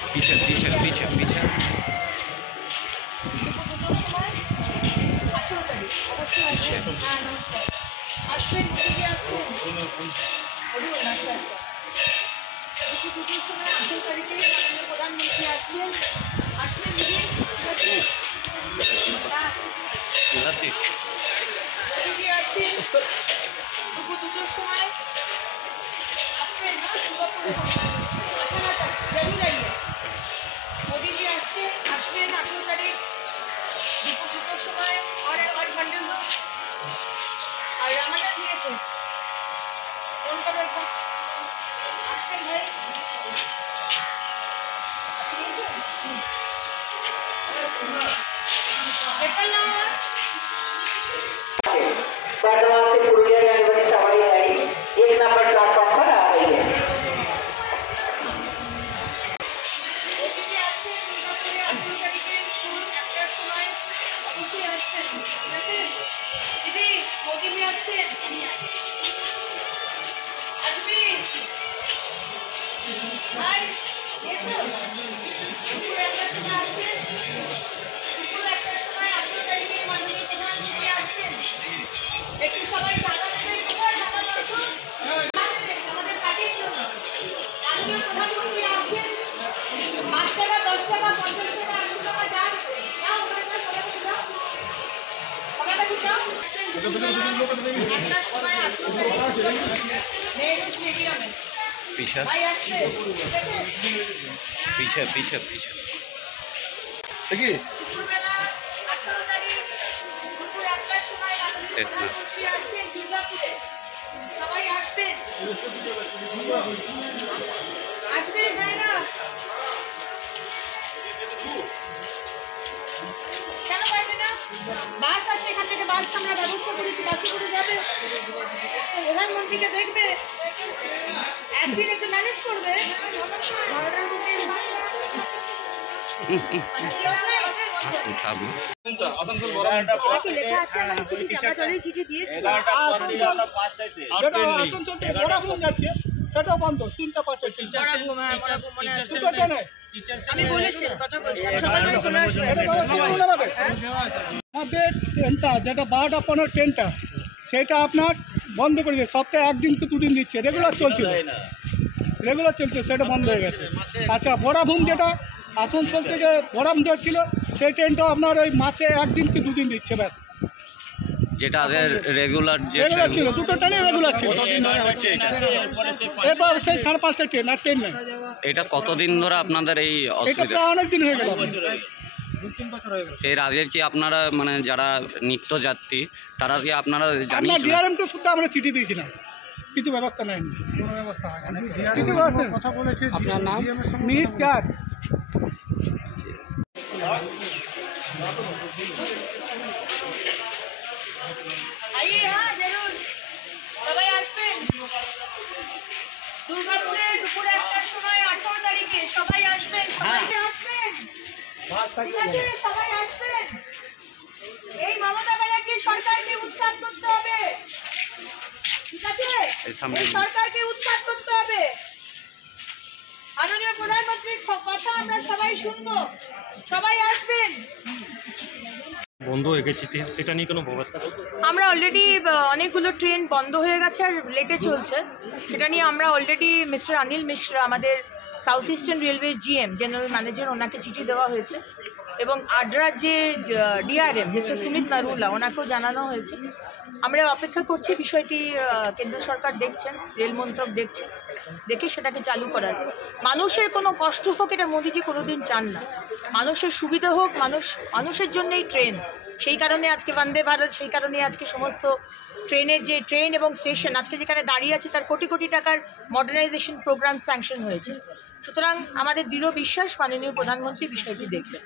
पीछे पीछे पीछे पीछे मोदी जी আসবেন 18 তারিখ দুপুর 2টার সময় और बंडल दो और रामायण दिएছে কোন কবে আসবেন ভাই देखला बर्धमान से पुरुलिया जाने वाली सवारी गाड़ी 1 नंबर प्लेटफॉर्म पर आ रही है। पीछे पीछे पीछे पीछे देखिए বাস আছে এখান থেকে বাস আমরা ব্যবস্থা করেছি বাসে করে যাবে প্রধানমন্ত্রীকে দেখবে একদিন একটু ম্যানেজ করবে সেটাও বন্ধ 3টা 5 আমি বলেছি কথা বলছি সকালবেলা চলে আসবে আমাদের ট্রেনটা যেটা 12টা 15 ট্রেনটা সেটা আপনার বন্ধ করে দিয়ে সপ্তাহে 1 দিন কি 2 দিন দিচ্ছে রেগুলার চলছে সেটা বন্ধ হয়ে গেছে। আচ্ছা ভোডাফোন যেটা আসানসোল থেকে ভোডাফোন যাচ্ছিল সেই ট্রেনটাও আপনার ওই মাসে 1 দিন কি 2 দিন দিচ্ছে ব্যাস যেটা রেগুলার ছিল 2টো ট্রেনে রেগুলার ছিল। কতদিন ধরে হচ্ছে এরপর সেই 5:30টা ট্রেন আর ট্রেন নেই। এটা কতদিন ধরে আপনাদের এই অসুবিধা? এটা অনেক দিন হয়ে গেল 2-3 বছর হয়ে গেল। এর আগে কি আপনারা মানে যারা নিত্য যাত্রী তারা কি আপনারা আমরা জানিয়েছেন? ডিআরএমকে শুধু আমরা চিঠি দিয়েছিলাম কিছু ব্যবস্থা নেয়নি কোনো ব্যবস্থা হয় না কিছু ব্যবস্থা কথা বলেছে। আপনার নাম? মিনিট 4 आइए हाँ जरूर सबाई আসবেন দুর্গাপুরে দুপুরে 1টার সময় 18 তারিখে সবাই আসবেন সবাই আসবেন এই মমতা ব্যানার্জি সরকারকে উৎখাত করতে হবে ঠিক আছে এই সরকারকে উৎখাত করতে হবে মাননীয় প্রধানমন্ত্রীর কথা আমরা সবাই শুনবো সবাই আসবেন বন্ধ হয়ে গেছে সেটা নিয়ে কোনো ব্যবস্থা? আমরা অলরেডি অনেকগুলো ট্রেন বন্ধ হয়ে গেছে আর লেটে চলছে সেটা নিয়ে আমরা অলরেডি মিস্টার অনিল মিশ্রা আমাদের south eastern railway GM general manager ওনাকে চিঠি দেওয়া হয়েছে এবং আড্রার যে ডিআরএম মিস্টার সুমিত নারুলা ওনাকেও জানানো হয়েছে। আমরা অপেক্ষা করছি বিষয়টি কেন্দ্র সরকার দেখছেন রেল মন্ত্রক দেখছেন দেখে সেটাকে চালু করার। মানুষের কোনো কষ্ট হোক এটা মোদিজি কোনোদিন চান না, মানুষের সুবিধা হোক, মানুষের জন্যই ট্রেন, সেই কারণে আজকে বন্দে ভারত, সেই কারণে আজকে সমস্ত ট্রেনের যে ট্রেন এবং স্টেশন আজকে যেখানে দাঁড়িয়ে আছে তার কোটি কোটি টাকার মডার্নাইজেশন প্রোগ্রাম স্যাংশন হয়েছে। সুতরাং আমাদের দৃঢ় বিশ্বাস মাননীয় প্রধানমন্ত্রী বিষয়টি দেখবেন।